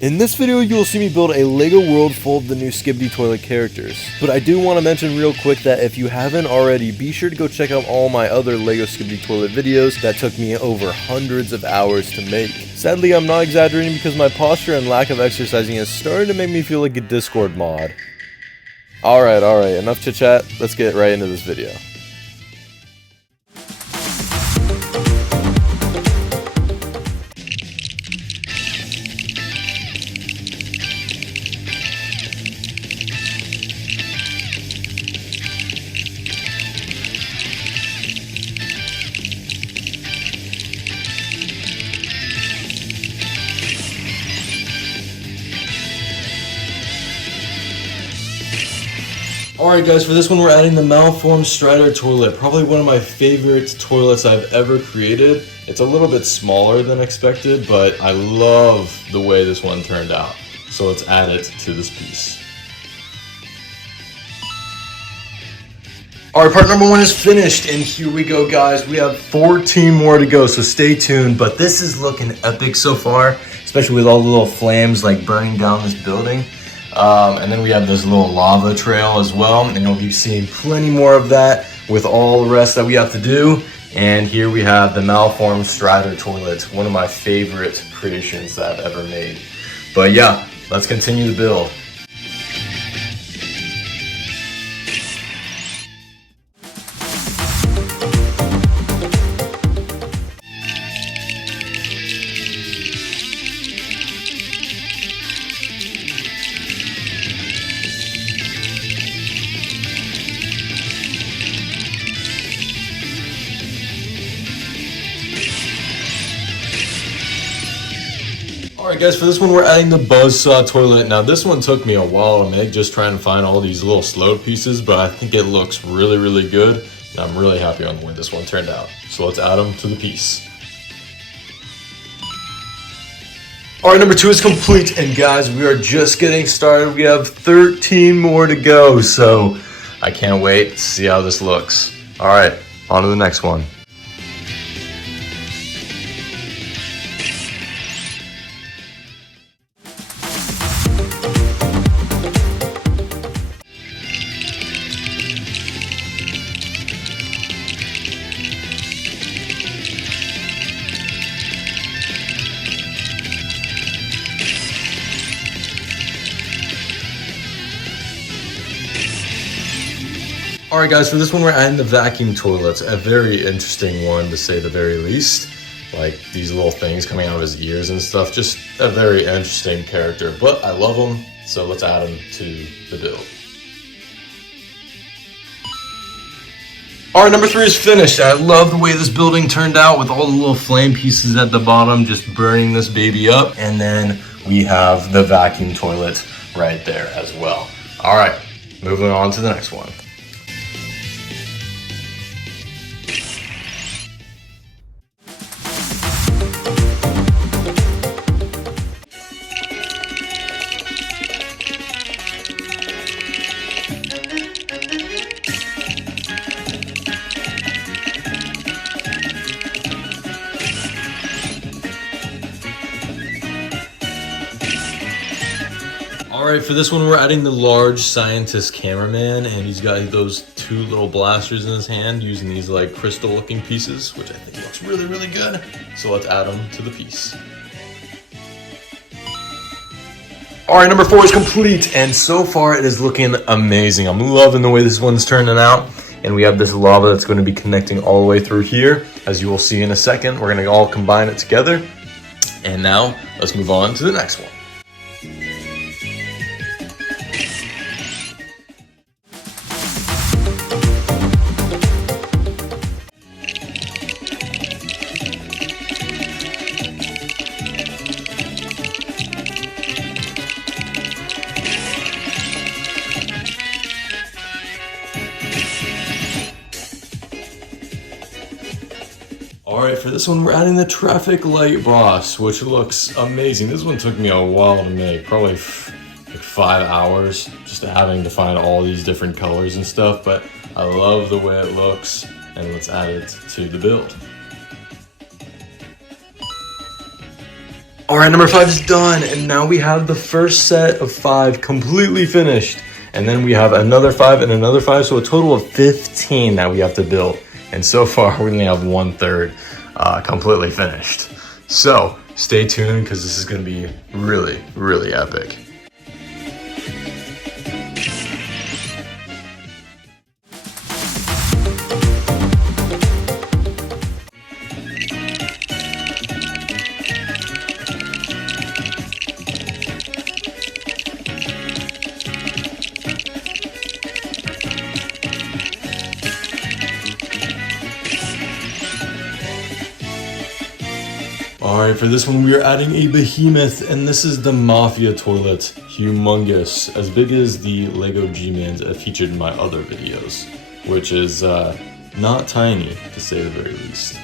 In this video, you will see me build a LEGO world full of the new Skibidi Toilet characters. But I do want to mention real quick that if you haven't already, be sure to go check out all my other LEGO Skibidi Toilet videos that took me over hundreds of hours to make. Sadly, I'm not exaggerating because my posture and lack of exercising has started to make me feel like a Discord mod. Alright, enough chit chat, let's get right into this video. Alright guys, for this one we're adding the Malformed Strider Toilet, probably one of my favorite toilets I've ever created. It's a little bit smaller than expected, but I love the way this one turned out. So let's add it to this piece. Alright, part number one is finished, and here we go guys. We have 14 more to go, so stay tuned. But this is looking epic so far, especially with all the little flames like burning down this building. And then we have this little lava trail as well, and you'll be seeing plenty more of that with all the rest that we have to do. And here we have the Malformed Strider Toilet, one of my favorite creations that I've ever made. But yeah, let's continue the build. Alright guys, for this one we're adding the Buz Saw toilet. Now this one took me a while to make, just trying to find all these little slow pieces, but I think it looks really good, and I'm really happy on the way this one turned out. So let's add them to the piece. Alright, number two is complete, and guys, we are just getting started. We have 13 more to go, so I can't wait to see how this looks. Alright, on to the next one. Alright guys, for this one we're adding the vacuum toilets, a very interesting one to say the very least. Like these little things coming out of his ears and stuff, just a very interesting character, but I love him, so let's add him to the build. Alright, number three is finished. I love the way this building turned out with all the little flame pieces at the bottom, just burning this baby up, and then we have the vacuum toilet right there as well. Alright, moving on to the next one. Alright, for this one we're adding the large scientist cameraman, and he's got those two little blasters in his hand using these like crystal looking pieces, which I think looks really good. So let's add them to the piece. Alright, number four is complete, and so far it is looking amazing. I'm loving the way this one's turning out, and we have this lava that's going to be connecting all the way through here. As you will see in a second, we're going to all combine it together. And now let's move on to the next one. Alright, for this one we're adding the traffic light boss, which looks amazing. This one took me a while to make, probably like 5 hours, just having to find all these different colors and stuff, but I love the way it looks, and let's add it to the build. All right, number 5 is done, and now we have the first set of 5 completely finished. And then we have another 5 and another 5, so a total of 15 that we have to build. And so far, we only have 1/3 completely finished. So stay tuned, because this is going to be really, really epic. Alright, for this one we are adding a behemoth, and this is the Mafia toilet. Humongous, as big as the Lego G-Mans featured in my other videos, which is not tiny, to say the very least.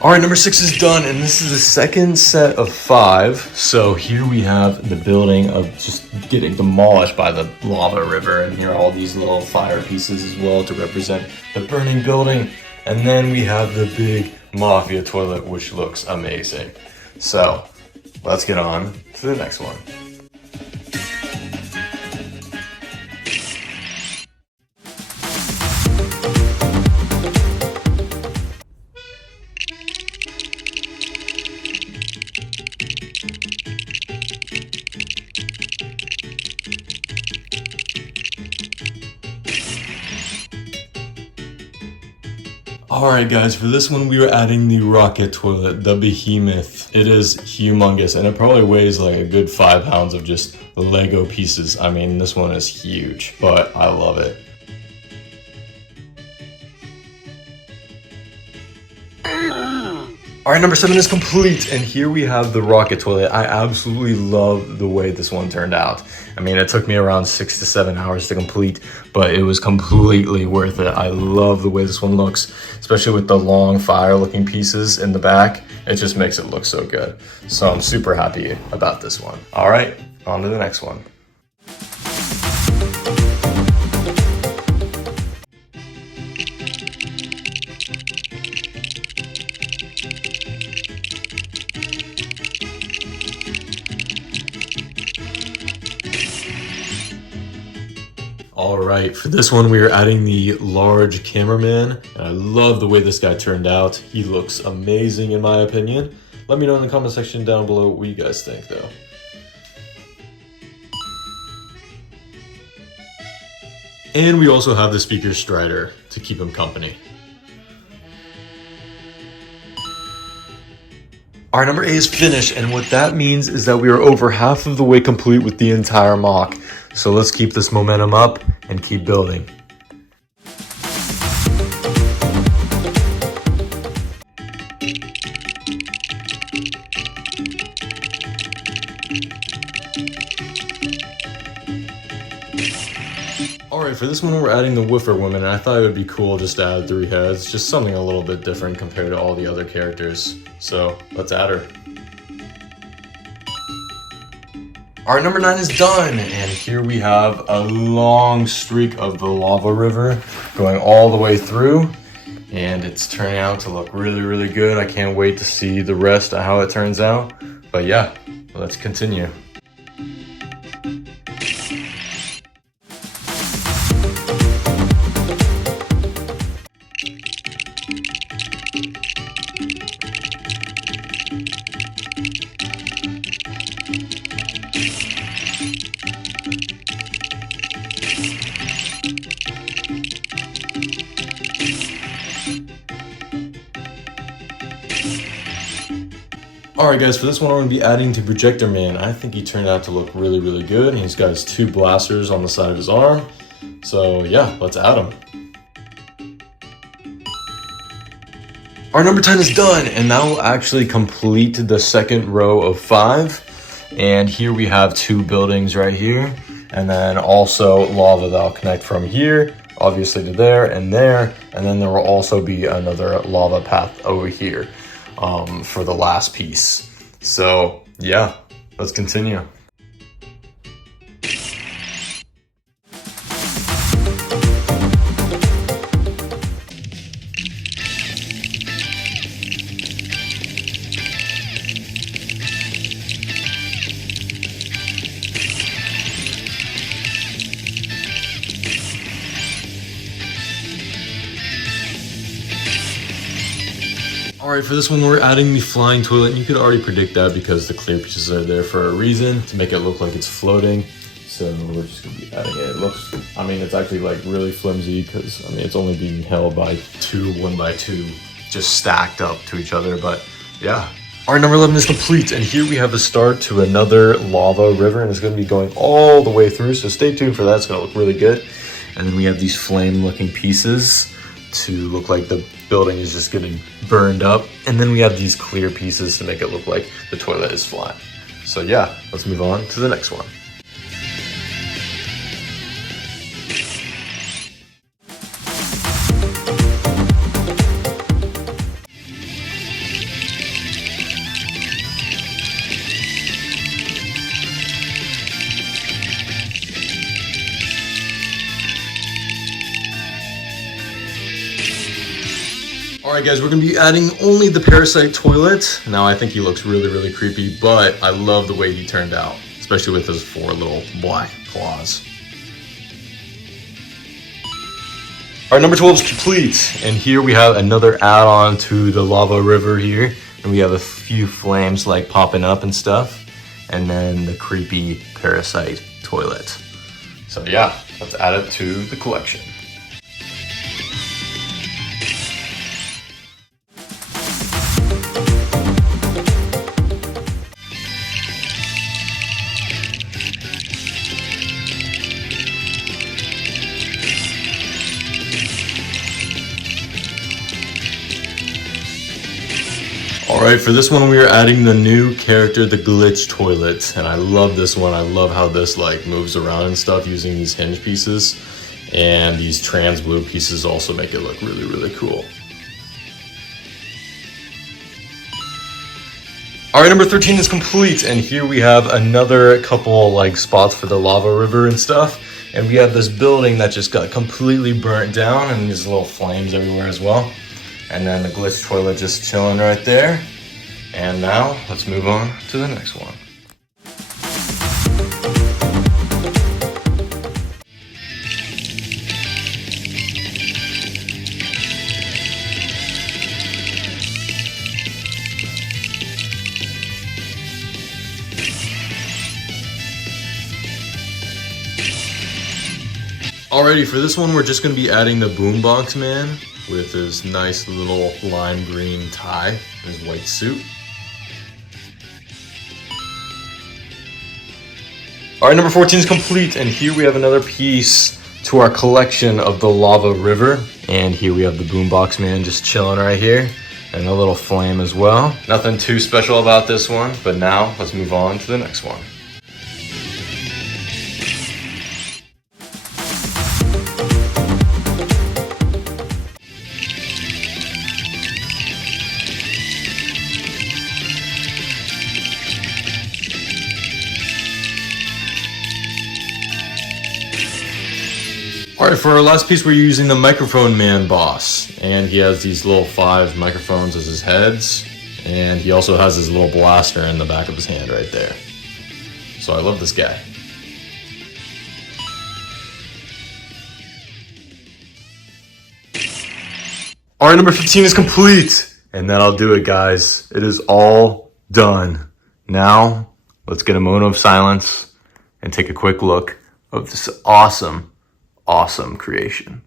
Alright, number 6 is done, and this is the second set of 5. So here we have the building of just getting demolished by the lava river, and here are all these little fire pieces as well to represent the burning building. And then we have the big Mafia toilet, which looks amazing. So let's get on to the next one. Alright guys, for this one we are adding the rocket toilet, the behemoth. It is humongous, and it probably weighs like a good 5 pounds of just Lego pieces. I mean, this one is huge, but I love it. Alright, number 7 is complete, and here we have the rocket toilet. I absolutely love the way this one turned out. I mean, it took me around 6 to 7 hours to complete, but it was completely worth it. I love the way this one looks, especially with the long fire looking pieces in the back. It just makes it look so good. So I'm super happy about this one. Alright, on to the next one. Alright, for this one we are adding the large cameraman, and I love the way this guy turned out. He looks amazing in my opinion. Let me know in the comment section down below what you guys think though. And we also have the speaker Strider to keep him company. Our number 8 is finished, and what that means is that we are over half of the way complete with the entire mock. So let's keep this momentum up and keep building. Alright, for this one we're adding the Woofer Woman, and I thought it would be cool just to add 3 heads, just something a little bit different compared to all the other characters. So let's add her. Our number 9 is done, and here we have a long streak of the lava river going all the way through, and it's turning out to look really, really good. I can't wait to see the rest of how it turns out, but yeah, let's continue. Alright guys, for this one I'm going to be adding to Projector Man. I think he turned out to look really, really good. He's got his 2 blasters on the side of his arm. So yeah, let's add him. Our number 10 is done, and that will actually complete the second row of 5. And here we have 2 buildings right here, and then also lava that'll connect from here, obviously to there, and then there will also be another lava path over here. For the last piece. So yeah, let's continue. All right, for this one, we're adding the flying toilet. And you could already predict that because the clear pieces are there for a reason, to make it look like it's floating. So we're just gonna be adding it. It looks, I mean, it's actually like really flimsy because, I mean, it's only being held by 1x2, just stacked up to each other, but yeah. Our number 11 is complete, and here we have a start to another lava river, and it's gonna be going all the way through, so stay tuned for that. It's gonna look really good. And then we have these flame-looking pieces to look like the building is just getting burned up. And then we have these clear pieces to make it look like the toilet is flying. So yeah, let's move on to the next one. Alright guys, we're going to be adding only the parasite toilet. Now I think he looks really, really creepy, but I love the way he turned out, especially with his 4 little black claws. Alright, number 12 is complete, and here we have another add-on to the lava river here, and we have a few flames like popping up and stuff, and then the creepy parasite toilet. So yeah, let's add it to the collection. Alright, for this one we are adding the new character, the glitch toilet, and I love this one. I love how this like moves around and stuff using these hinge pieces, and these trans blue pieces also make it look really, really cool. Alright, number 13 is complete, and here we have another couple like spots for the lava river and stuff, and we have this building that just got completely burnt down, and there's little flames everywhere as well. And then the glitch toilet just chilling right there. And now, let's move on to the next one. Alrighty, for this one, we're just going to be adding the boombox man with his nice little lime green tie and his white suit. Alright, number 14 is complete, and here we have another piece to our collection of the lava river. And here we have the boombox man just chilling right here, and a little flame as well. Nothing too special about this one, but now let's move on to the next one. Alright, for our last piece, we're using the Microphone Man boss, and he has these little 5 microphones as his heads, and he also has his little blaster in the back of his hand right there. So I love this guy. Alright, number 15 is complete, and that'll do it, guys. It is all done. Now, let's get a moment of silence and take a quick look of this awesome creation.